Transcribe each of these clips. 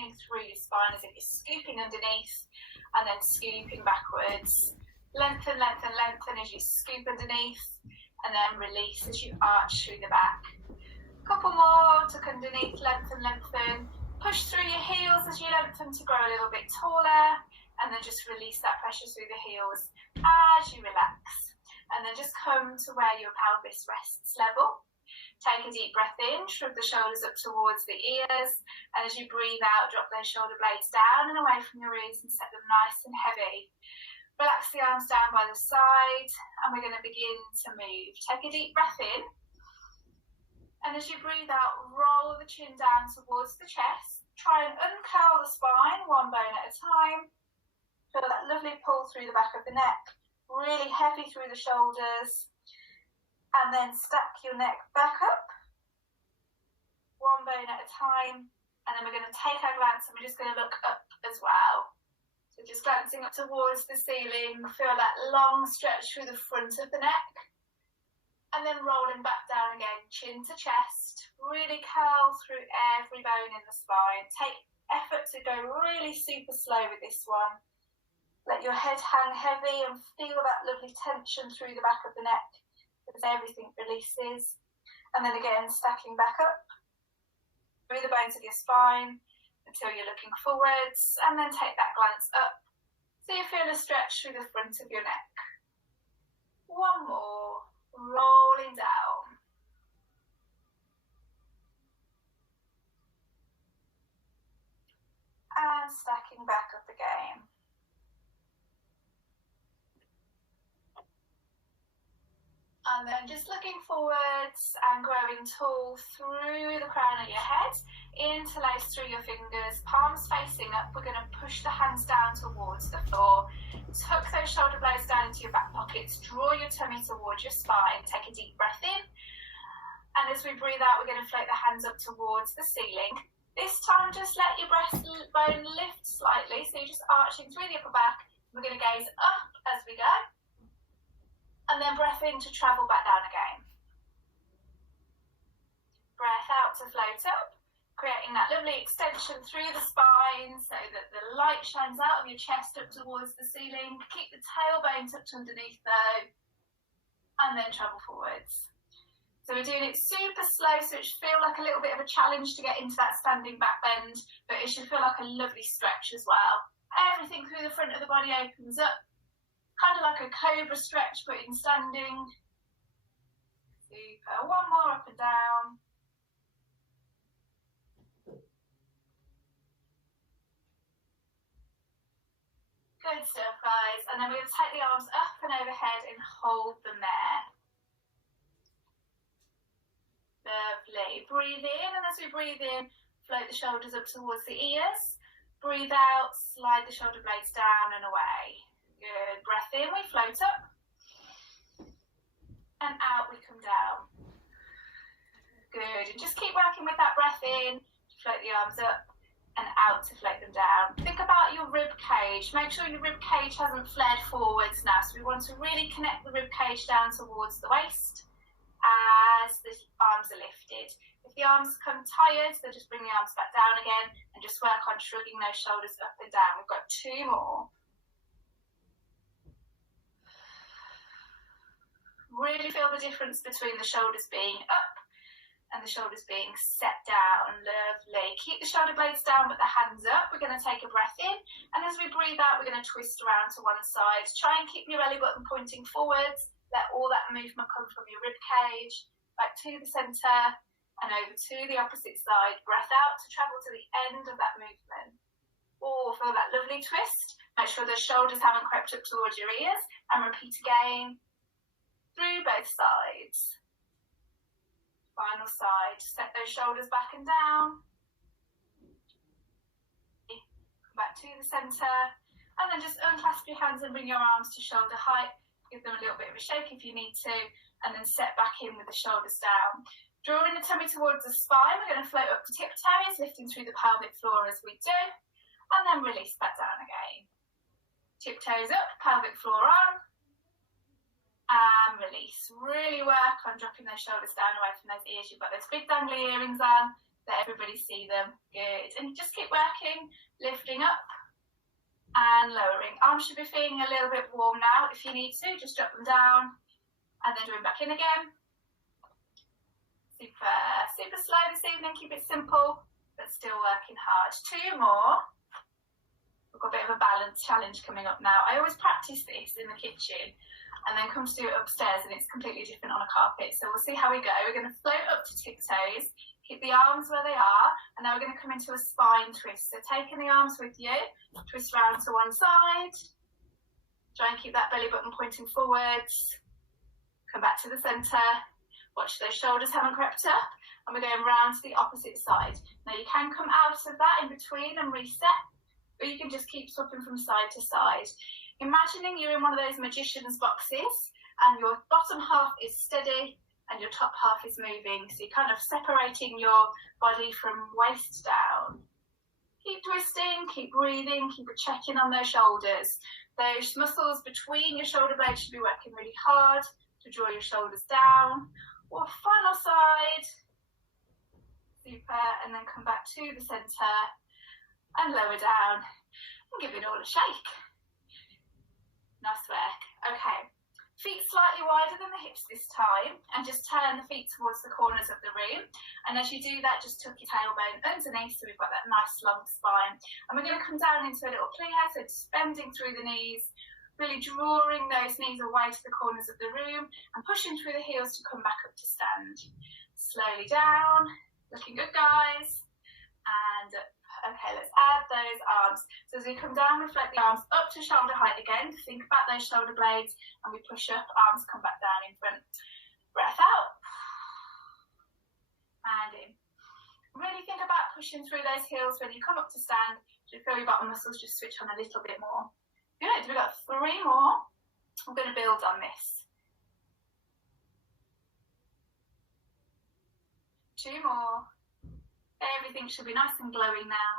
lengthening through your spine as if you're scooping underneath and then scooping backwards. Lengthen, lengthen, lengthen as you scoop underneath and then release as you arch through the back. Couple more, tuck underneath, lengthen, lengthen. Push through your heels as you lengthen to grow a little bit taller, and then just release that pressure through the heels as you relax. And then just come to where your pelvis rests level. Take a deep breath in, shrug the shoulders up towards the ears, and as you breathe out, drop those shoulder blades down and away from your ears and set them nice and heavy. Relax the arms down by the side, and we're going to begin to move. Take a deep breath in. And as you breathe out, roll the chin down towards the chest. Try and uncurl the spine, one bone at a time. Feel that lovely pull through the back of the neck, really heavy through the shoulders. And then stack your neck back up, one bone at a time. And then we're going to take our glance and we're just going to look up as well. So just glancing up towards the ceiling, feel that long stretch through the front of the neck. And then rolling back down again, chin to chest, really curl through every bone in the spine. Take effort to go really super slow with this one. Let your head hang heavy and feel that lovely tension through the back of the neck as everything releases. And then again, stacking back up through the bones of your spine until you're looking forwards, and then take that glance up so you feel a stretch through the front of your neck. One more. Rolling down. And stacking back up again. And then just looking forwards and growing tall through the crown of your head, interlace through your fingers, palms facing up. We're going to push the hands down towards the floor. Tuck those shoulder blades down into your back pockets. Draw your tummy towards your spine. Take a deep breath in. And as we breathe out, we're going to float the hands up towards the ceiling. This time, just let your breastbone lift slightly. So you're just arching through the upper back. We're going to gaze up as we go. And then breath in to travel back down again. Breath out to float up, creating that lovely extension through the spine so that the light shines out of your chest up towards the ceiling. Keep the tailbone tucked underneath though, and then travel forwards. So we're doing it super slow, so it should feel like a little bit of a challenge to get into that standing back bend, but it should feel like a lovely stretch as well. Everything through the front of the body opens up. Kind of like a cobra stretch, but in standing. Super. One more up and down. Good stuff, guys. And then we're going to take the arms up and overhead and hold them there. Lovely. Breathe in, and as we breathe in, float the shoulders up towards the ears. Breathe out, slide the shoulder blades down and away. Good. Breath in, we float up. And out we come down. Good. And just keep working with that breath in, float the arms up, and out to float them down. Think about your rib cage. Make sure your rib cage hasn't flared forwards now. So we want to really connect the rib cage down towards the waist as the arms are lifted. If the arms come tired, then just bring the arms back down again and just work on shrugging those shoulders up and down. We've got two more. Really feel the difference between the shoulders being up and the shoulders being set down. Lovely. Keep the shoulder blades down but the hands up. We're going to take a breath in, and as we breathe out, we're going to twist around to one side. Try and keep your belly button pointing forwards. Let all that movement come from your rib cage, back to the centre and over to the opposite side. Breath out to travel to the end of that movement. Oh, feel that lovely twist. Make sure the shoulders haven't crept up towards your ears, and repeat again. Through both sides. Final side. Set those shoulders back and down. Come back to the centre. And then just unclasp your hands and bring your arms to shoulder height. Give them a little bit of a shake if you need to. And then set back in with the shoulders down. Drawing the tummy towards the spine. We're going to float up to tiptoes, lifting through the pelvic floor as we do. And then release back down again. Tiptoes up, pelvic floor on. And release. Really work on dropping those shoulders down away from those ears. You've got those big dangly earrings on. Let everybody see them. Good. And just keep working, lifting up and lowering. Arms should be feeling a little bit warm now. If you need to, just drop them down and then doing back in again. Super slow this evening. Keep it simple, but still working hard. 2 more. We've got a bit of a balance challenge coming up now. I always practice this in the kitchen and then come to do it upstairs, and it's completely different on a carpet. So we'll see how we go. We're going to float up to tiptoes, keep the arms where they are, and now we're going to come into a spine twist. So taking the arms with you, twist round to one side. Try and keep that belly button pointing forwards. Come back to the centre. Watch those shoulders haven't crept up, and we're going round to the opposite side. Now you can come out of that in between and reset, or you can just keep swapping from side to side. Imagining you're in one of those magician's boxes and your bottom half is steady and your top half is moving. So you're kind of separating your body from waist down. Keep twisting, keep breathing, keep checking on those shoulders. Those muscles between your shoulder blades should be working really hard to draw your shoulders down. Or final side. Super. And then come back to the centre and lower down and give it all a shake. Nice work. Okay. Feet slightly wider than the hips this time, and just turn the feet towards the corners of the room. And as you do that, just tuck your tailbone underneath so we've got that nice long spine. And we're going to come down into a little plie, so just bending through the knees, really drawing those knees away to the corners of the room and pushing through the heels to come back up to stand. Slowly down, looking good guys, and up. Okay, let's add those arms. So as we come down, we float the arms up to shoulder height again. Think about those shoulder blades, and we push up, arms come back down in front. Breath out, and in. Really think about pushing through those heels when you come up to stand. You feel your bottom muscles just switch on a little bit more. Good, we've got 3 more. I'm going to build on this. 2 more. Everything should be nice and glowing now.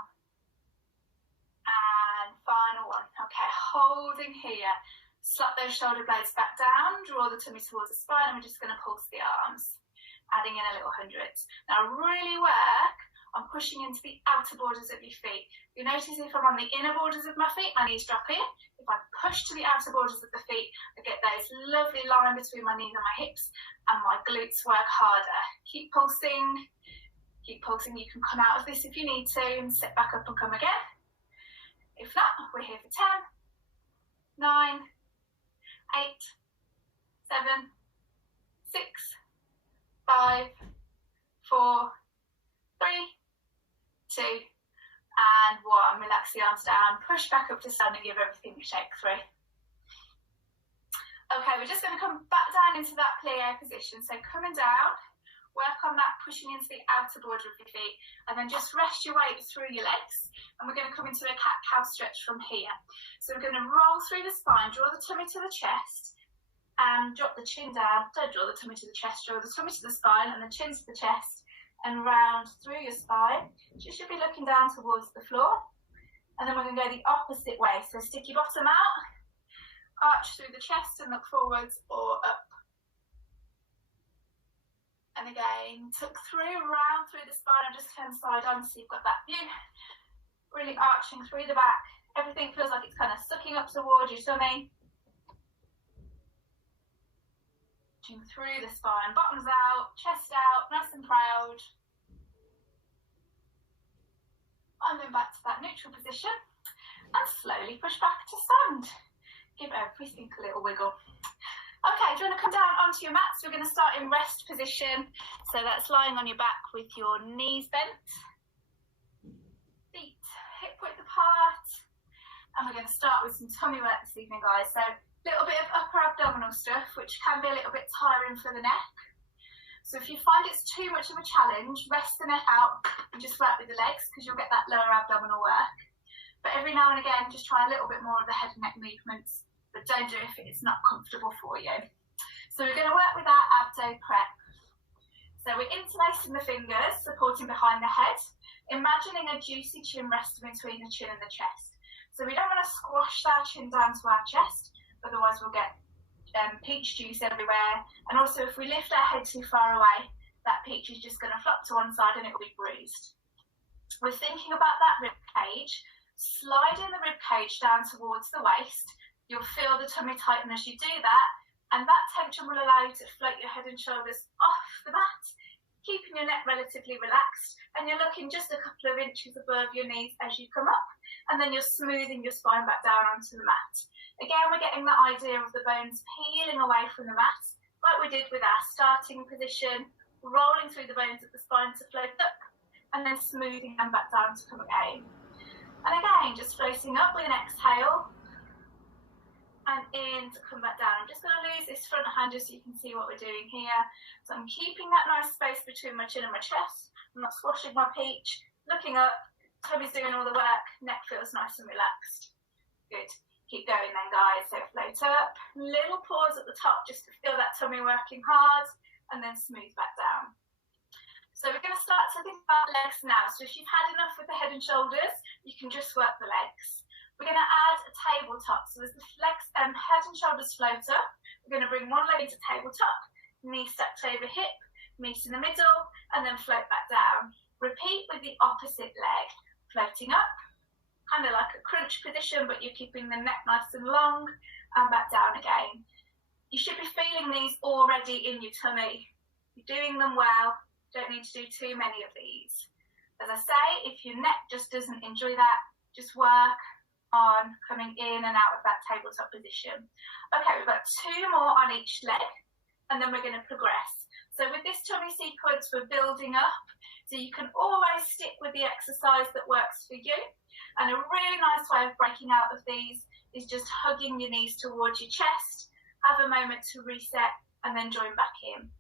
And final one. Okay, holding here. Slap those shoulder blades back down, draw the tummy towards the spine, and we're just going to pulse the arms, adding in a little hundreds. Now really work on pushing into the outer borders of your feet. You notice if I'm on the inner borders of my feet, my knees drop in. If I push to the outer borders of the feet, I get those lovely line between my knees and my hips, and my glutes work harder. Keep pulsing. Keep pulsing. You can come out of this if you need to and sit back up and come again. If not, we're here for 10, 9, 8, 7, 6, 5, 4, 3, 2, and 1. Relax the arms down, push back up to stand and give everything a shake through. Okay, we're just going to come back down into that plie position. So coming down, work on that pushing into the outer border of your feet, and then just rest your weight through your legs. And we're going to come into a cat-cow stretch from here. So we're going to roll through the spine, draw the tummy to the chest, and drop the chin down. Don't draw the tummy to the chest, draw the tummy to the spine and the chin to the chest, and round through your spine. You should be looking down towards the floor. And then we're going to go the opposite way. So stick your bottom out, arch through the chest and look forwards or up. And again, tuck through, round through the spine, and just turn side on so you've got that view. Really arching through the back. Everything feels like it's kind of sucking up towards your tummy. Arching through the spine, bottoms out, chest out, nice and proud. And then back to that neutral position. And slowly push back to stand. Give everything a little wiggle. Okay, do you want to come down onto your mat? So we're going to start in rest position. So that's lying on your back with your knees bent. Feet hip width apart. And we're going to start with some tummy work this evening, guys. So a little bit of upper abdominal stuff, which can be a little bit tiring for the neck. So if you find it's too much of a challenge, rest the neck out and just work with the legs, because you'll get that lower abdominal work. But every now and again, just try a little bit more of the head and neck movements, but don't do it if it's not comfortable for you. So we're going to work with our abdo prep. So we're interlacing the fingers, supporting behind the head, imagining a juicy chin resting between the chin and the chest. So we don't want to squash our chin down to our chest, otherwise we'll get peach juice everywhere. And also if we lift our head too far away, that peach is just going to flop to one side and it will be bruised. We're thinking about that rib cage, sliding the rib cage down towards the waist. You'll feel the tummy tighten as you do that, and that tension will allow you to float your head and shoulders off the mat, keeping your neck relatively relaxed, and you're looking just a couple of inches above your knees as you come up, and then you're smoothing your spine back down onto the mat. Again, we're getting that idea of the bones peeling away from the mat, like we did with our starting position, rolling through the bones of the spine to float up, and then smoothing them back down to come again. And again, just floating up with an exhale, and in to come back down. I'm just going to lose this front hand just so you can see what we're doing here. So I'm keeping that nice space between my chin and my chest. I'm not squashing my peach, looking up, tummy's doing all the work, neck feels nice and relaxed. Good. Keep going then, guys. So float up, little pause at the top just to feel that tummy working hard, and then smooth back down. So we're going to start to think about legs now. So if you've had enough with the head and shoulders, you can just work the legs. We're going to add a tabletop. So as the legs, head and shoulders float up, we're going to bring one leg into tabletop, knee stacked over hip, meet in the middle, and then float back down. Repeat with the opposite leg, floating up, kind of like a crunch position, but you're keeping the neck nice and long, and back down again. You should be feeling these already in your tummy. You're doing them well. Don't need to do too many of these. As I say, if your neck just doesn't enjoy that, just work on coming in and out of that tabletop position. Okay, we've got 2 more on each leg, and then we're going to progress. So with this tummy sequence, we're building up, so you can always stick with the exercise that works for you. And a really nice way of breaking out of these is just hugging your knees towards your chest, have a moment to reset, and then join back in.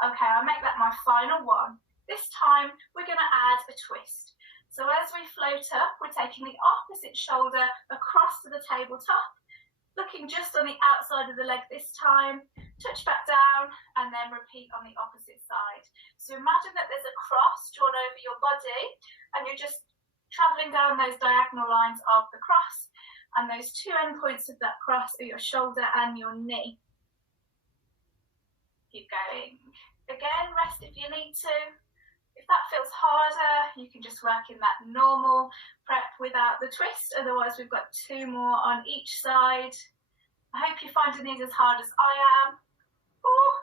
Okay, I'll make that my final one. This time, we're going to add a twist. So as we float up, we're taking the opposite shoulder across to the tabletop, looking just on the outside of the leg this time, touch back down, and then repeat on the opposite side. So imagine that there's a cross drawn over your body, and you're just traveling down those diagonal lines of the cross, and those 2 endpoints of that cross are your shoulder and your knee. Keep going. Again, rest if you need to. If that feels harder, you can just work in that normal prep without the twist. Otherwise, we've got 2 more on each side. I hope you're finding these as hard as I am. Ooh.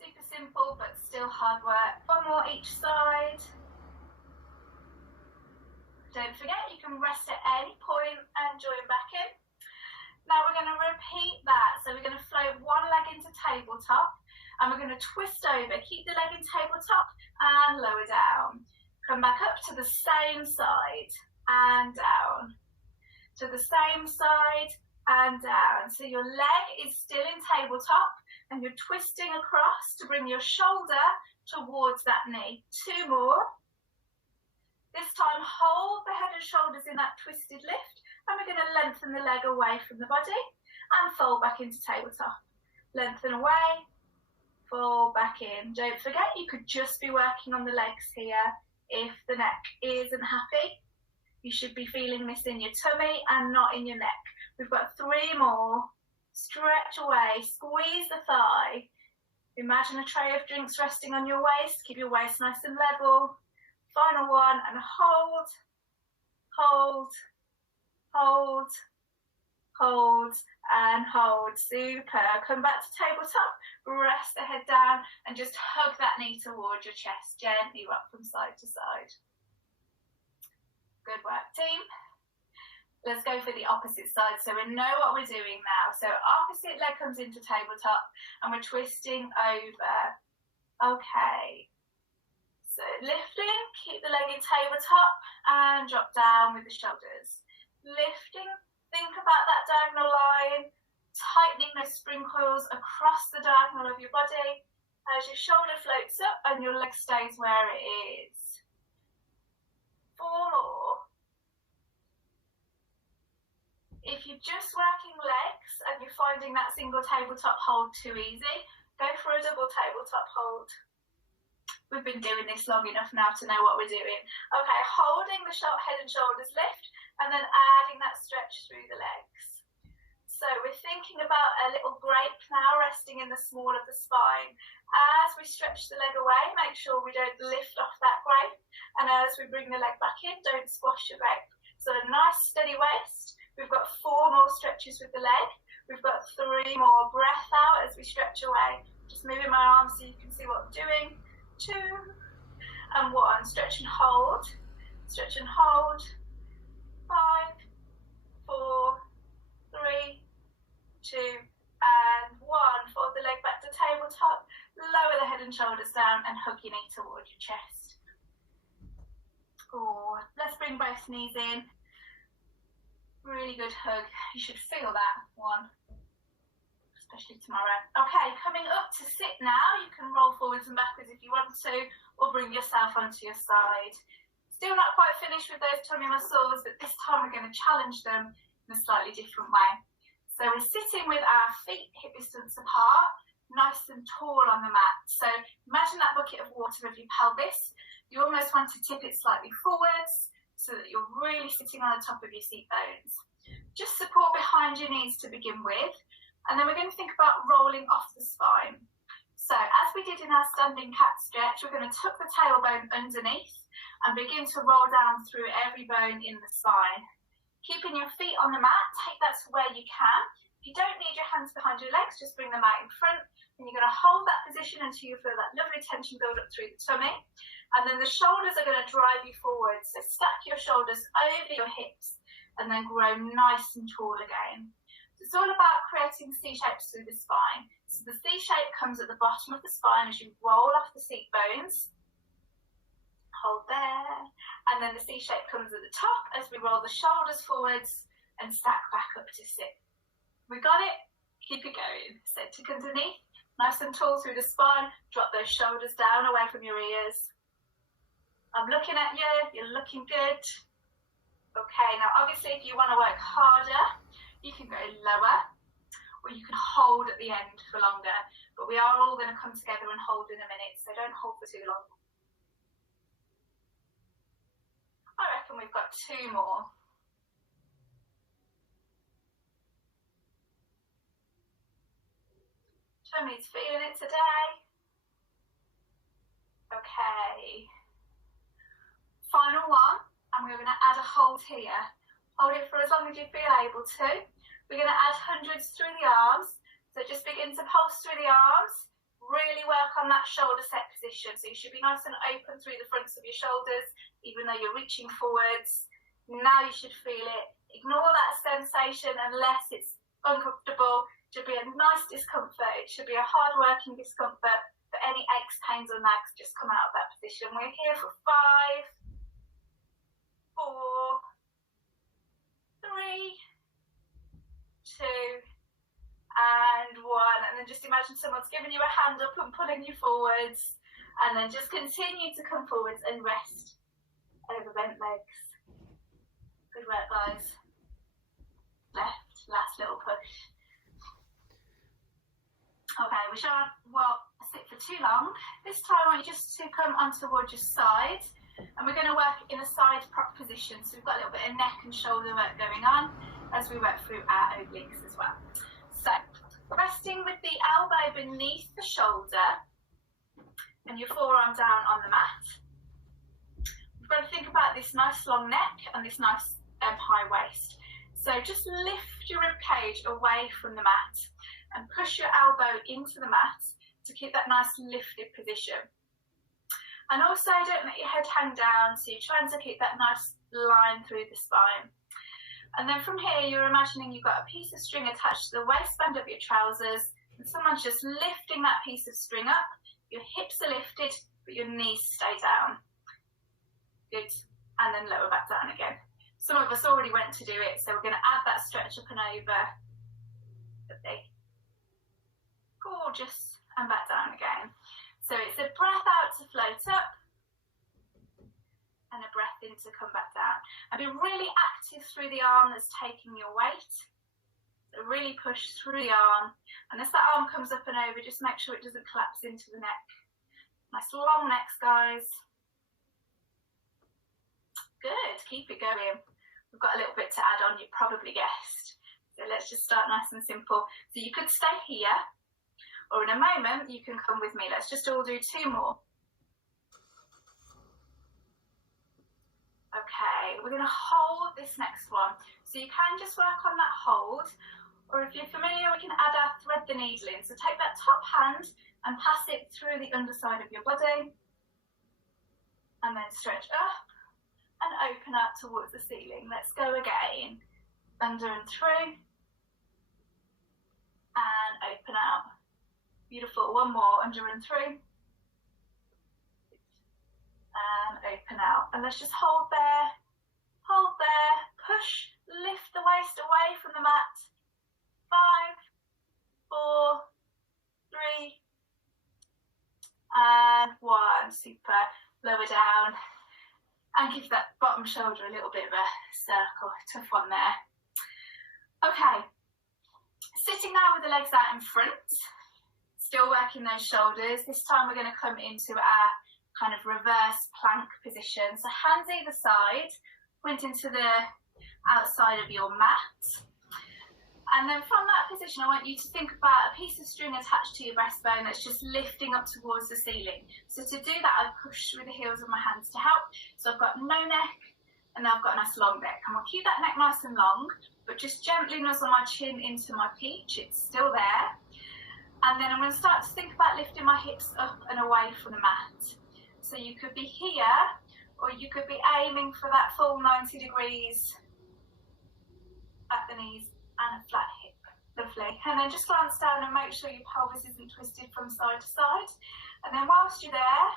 Super simple, but still hard work. 1 more each side. Don't forget, you can rest at any point and join back in. Now we're going to repeat that. So we're going to float 1 leg into tabletop, and we're going to twist over. Keep the leg in tabletop and lower down. Come back up to the same side and down. To the same side and down. So your leg is still in tabletop, and you're twisting across to bring your shoulder towards that knee. 2 more. This time, hold the head and shoulders in that twisted lift, and we're going to lengthen the leg away from the body and fold back into tabletop. Lengthen away, fold back in. Don't forget, you could just be working on the legs here. If the neck isn't happy, you should be feeling this in your tummy and not in your neck. We've got 3 more. Stretch away, squeeze the thigh. Imagine a tray of drinks resting on your waist. Keep your waist nice and level. Final one, and hold, hold, hold, hold, and hold. Super. Come back to tabletop, rest the head down, and just hug that knee towards your chest. Gently rock from side to side. Good work, team. Let's go for the opposite side. So we know what we're doing now. So opposite leg comes into tabletop, and we're twisting over. Okay. So lifting, keep the leg in tabletop, and drop down with the shoulders. Lifting, think about that diagonal line, tightening those spring coils across the diagonal of your body as your shoulder floats up and your leg stays where it is. 4 more. If you're just working legs and you're finding that single tabletop hold too easy, go for a double tabletop hold. We've been doing this long enough now to know what we're doing. Okay, holding the head and shoulders lift, and then adding that stretch through the legs. So we're thinking about a little grape now, resting in the small of the spine. As we stretch the leg away, make sure we don't lift off that grape. And as we bring the leg back in, don't squash your grape. So a nice steady waist. We've got 4 more stretches with the leg. We've got 3 more. Breath out as we stretch away. Just moving my arms so you can see what I'm doing. 2 and 1. Stretch and hold. Stretch and hold. 5, 4, 3, 2 and 1. Fold the leg back to tabletop. Lower the head and shoulders down and hug your knee towards your chest. Oh, let's bring both knees in. Really good hug. You should feel that one, especially tomorrow. Okay, coming up to sit now. You can roll forwards and backwards if you want to, or bring yourself onto your side. Still not quite finished with those tummy muscles, but this time we're going to challenge them in a slightly different way. So we're sitting with our feet hip distance apart, nice and tall on the mat. So imagine that bucket of water of your pelvis. You almost want to tip it slightly forwards so that you're really sitting on the top of your seat bones. Just support behind your knees to begin with, and then we're going to think about rolling off the spine. So as we did in our standing cat stretch, we're going to tuck the tailbone underneath and begin to roll down through every bone in the spine. Keeping your feet on the mat, take that to where you can. If you don't need your hands behind your legs, just bring them out in front, and you're going to hold that position until you feel that lovely tension build up through the tummy. And then the shoulders are going to drive you forward. So stack your shoulders over your hips and then grow nice and tall again. So it's all about creating C shapes through the spine. So the C shape comes at the bottom of the spine as you roll off the seat bones. Hold there. And then the C shape comes at the top as we roll the shoulders forwards and stack back up to sit. We got it? Keep it going. So tuck underneath, nice and tall through the spine. Drop those shoulders down away from your ears. I'm looking at you, you're looking good. Okay, now obviously if you want to work harder, you can go lower, or you can hold at the end for longer. But we are all going to come together and hold in a minute, so don't hold for too long. I reckon we've got 2 more. Tommy's feeling it today. Okay. Final one, and we're going to add a hold here. Hold it for as long as you feel able to. We're going to add hundreds through the arms. So just begin to pulse through the arms. Really work on that shoulder set position. So you should be nice and open through the fronts of your shoulders, even though you're reaching forwards. Now you should feel it. Ignore that sensation unless it's uncomfortable. It should be a nice discomfort. It should be a hard working discomfort. For any aches, pains or nags, just come out of that position. We're here for 5, 4, 3, 2 and 1. And then just imagine someone's giving you a hand up and pulling you forwards, and then just continue to come forwards and rest over bent legs. Good work, guys. Last little push. Okay, we shan't sit for too long. This time I want you just to come on towards your side, and we're going to work in a side prop position. So we've got a little bit of neck and shoulder work going on as we work through our obliques as well. So resting with the elbow beneath the shoulder and your forearm down on the mat. We've got to think about this nice long neck and this nice high waist. So just lift your rib cage away from the mat and push your elbow into the mat to keep that nice lifted position. And also don't let your head hang down, so you're trying to keep that nice line through the spine. And then from here, you're imagining you've got a piece of string attached to the waistband of your trousers, and someone's just lifting that piece of string up. Your hips are lifted, but your knees stay down. Good. And then lower back down again. Some of us already went to do it, so we're going to add that stretch up and over. Lovely. Gorgeous. And back down again. So it's a breath out to float up and a breath in to come back down. And be really active through the arm that's taking your weight. So really push through the arm. And as that arm comes up and over, just make sure it doesn't collapse into the neck. Nice long necks, guys. Good, keep it going. We've got a little bit to add on, you probably guessed. So let's just start nice and simple. So you could stay here, or in a moment you can come with me. Let's just all do 2 more. Okay, we're going to hold this next one. So you can just work on that hold, or if you're familiar, we can add our thread the needle in. So take that top hand and pass it through the underside of your body, and then stretch up and open out towards the ceiling. Let's go again. Under and through, and open out. Beautiful. One more. Under and through, and open out. And let's just hold there, push, lift the waist away from the mat. 5, 4, 3, and 1. Super. Lower down, and give that bottom shoulder a little bit of a circle. Tough one there. Okay, sitting now with the legs out in front, still working those shoulders. This time we're going to come into our kind of reverse plank position. So hands either side, point into the outside of your mat. And then from that position, I want you to think about a piece of string attached to your breastbone that's just lifting up towards the ceiling. So to do that, I push through the heels of my hands to help. So I've got no neck, and then I've got a nice long neck. I'm going to keep that neck nice and long, but just gently nuzzle my chin into my peach. It's still there. And then I'm going to start to think about lifting my hips up and away from the mat. So you could be here, or you could be aiming for that full 90 degrees at the knees and a flat hip. Lovely. And then just glance down and make sure your pelvis isn't twisted from side to side. And then whilst you're there,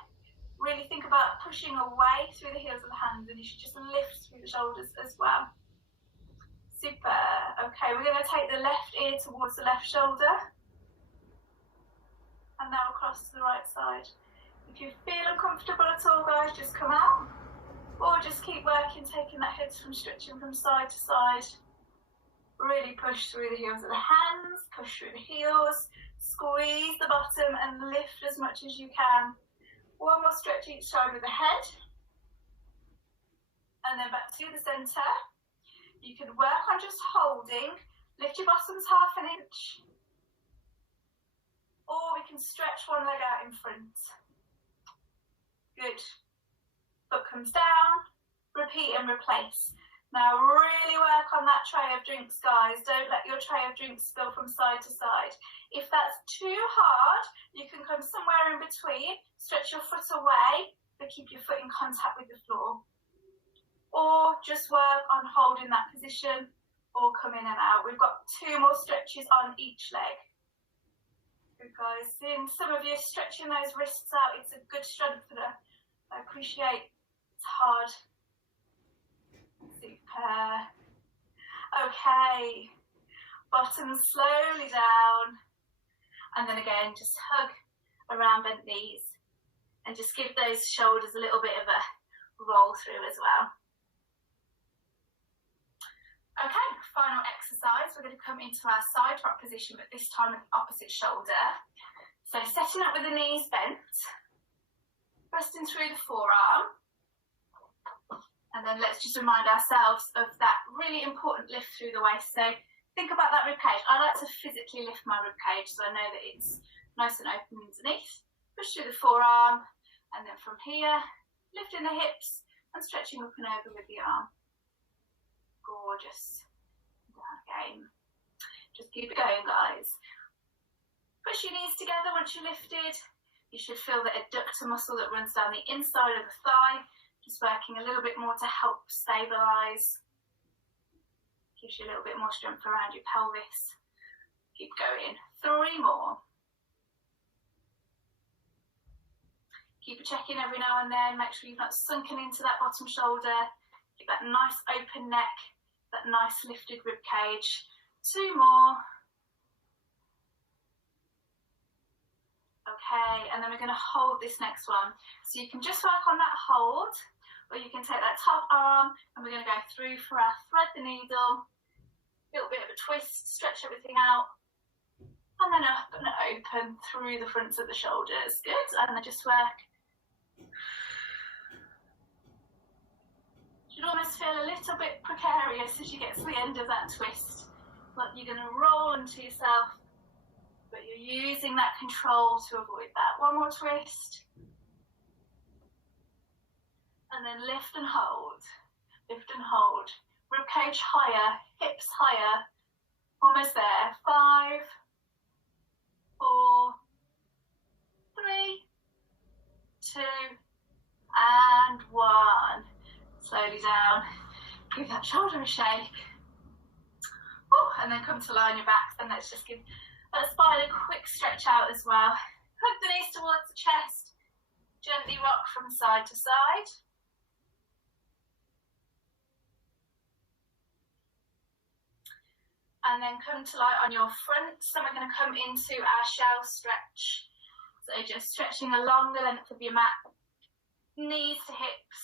really think about pushing away through the heels of the hands, and you should just lift through the shoulders as well. Super. Okay, we're going to take the left ear towards the left shoulder, and now across to the right side. If you feel uncomfortable at all, guys, just come out, or just keep working, taking that head from stretching from side to side. Really push through the heels of the hands, push through the heels, squeeze the bottom and lift as much as you can. One more stretch each side with the head, and then back to the center. You can work on just holding, lift your bottoms half an inch, or we can stretch one leg out in front. Good. Foot comes down, repeat and replace. Now really work on that tray of drinks, guys. Don't let your tray of drinks spill from side to side. If that's too hard, you can come somewhere in between, stretch your foot away, but keep your foot in contact with the floor. Or just work on holding that position, or come in and out. We've got 2 more stretches on each leg. Good, guys. Seeing some of you stretching those wrists out, it's a good strength for them. I appreciate it's hard. Super. Okay, bottom slowly down, and then again just hug around bent knees, and just give those shoulders a little bit of a roll through as well. Okay, final exercise. We're going to come into our side rock position, but this time with the opposite shoulder. So setting up with the knees bent, resting through the forearm. And then let's just remind ourselves of that really important lift through the waist. So think about that rib cage. I like to physically lift my rib cage so I know that it's nice and open underneath. Push through the forearm, and then from here, lifting the hips and stretching up and over with the arm. Gorgeous. Down again. Just keep it going, guys. Push your knees together once you're lifted. You should feel the adductor muscle that runs down the inside of the thigh. Just working a little bit more to help stabilize. Gives you a little bit more strength around your pelvis. Keep going. 3 more. Keep checking every now and then. Make sure you've not sunken into that bottom shoulder. Keep that nice open neck, that nice lifted rib cage. 2 more. Okay, and then we're going to hold this next one. So you can just work on that hold, or you can take that top arm, and we're going to go through for our thread the needle, a little bit of a twist, stretch everything out, and then up and open through the fronts of the shoulders. Good, and then just work. Should almost feel a little bit precarious as you get to the end of that twist. like you're going to roll onto yourself, but you're using that control to avoid that. One more twist. And then lift and hold. Lift and hold. Ribcage higher, hips higher. Almost there. 5, 4, 3, 2, and 1. Slowly down. Give that shoulder a shake. Oh, and then come to lie on your back. Then let's just give that spine a quick stretch out as well. Hook the knees towards the chest. Gently rock from side to side. And then come to lie on your front. So we're going to come into our shell stretch. So just stretching along the length of your mat, knees to hips.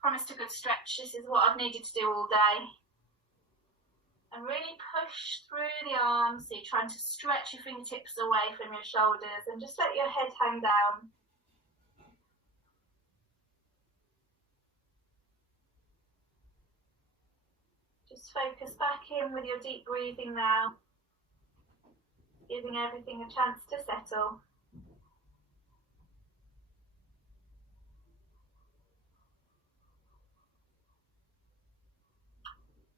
Promised a good stretch. This is what I've needed to do all day. And really push through the arms. So you're trying to stretch your fingertips away from your shoulders and just let your head hang down. Just focus back in with your deep breathing now, giving everything a chance to settle.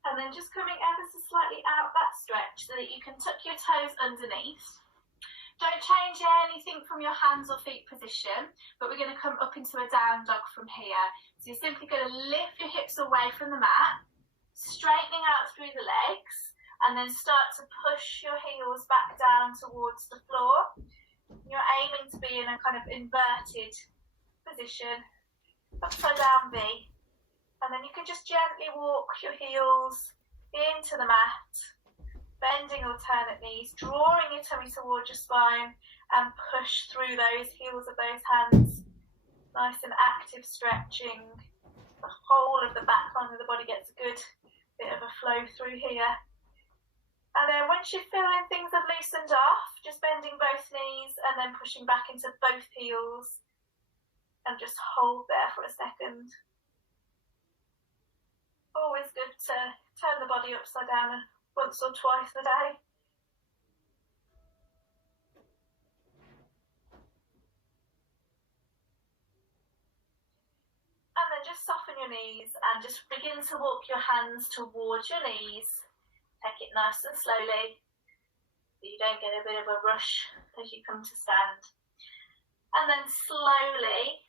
And then just coming ever so slightly out that stretch so that you can tuck your toes underneath. Don't change anything from your hands or feet position, but we're going to come up into a down dog from here. So you're simply going to lift your hips away from the mat, straightening out through the legs, and then start to push your heels back down towards the floor. You're aiming to be in a kind of inverted position, upside down V. And then you can just gently walk your heels into the mat, bending alternate knees, drawing your tummy towards your spine, and push through those heels of those hands. Nice and active stretching. The whole of the back line of the body gets a good bit of a flow through here. And then once you're feeling things have loosened off, just bending both knees and then pushing back into both heels. And just hold there for a second. Always good to turn the body upside down once or twice a day. And then just soften your knees and just begin to walk your hands towards your knees. Take it nice and slowly so you don't get a bit of a rush as you come to stand. And then slowly